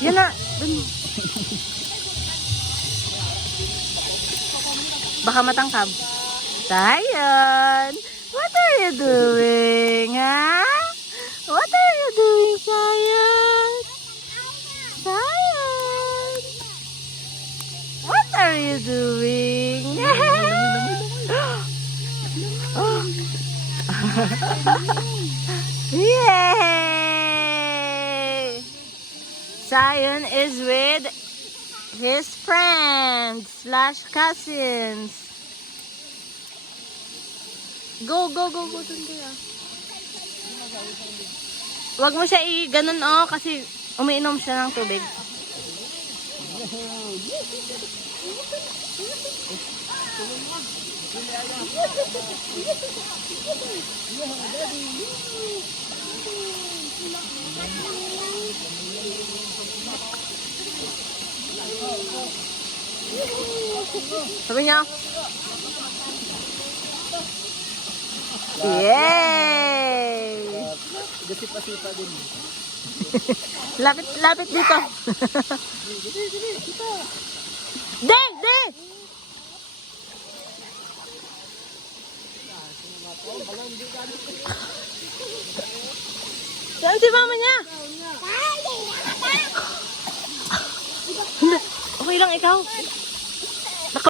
Yan na. Baka matangkab. Zion! What are you doing, ha? What are you doing, Zion? Zion! What are you doing? Yay! Zion is with his friends / cousins. Go, go, go, go dun kaya. Huwag mo siya i-ganon kasi umiinom siya ng tubig. Sabi niya. Yay! Gasipa-sipa din. Lapit dito. Deng! Deng! Saan si mama niya? Okay lang ikaw.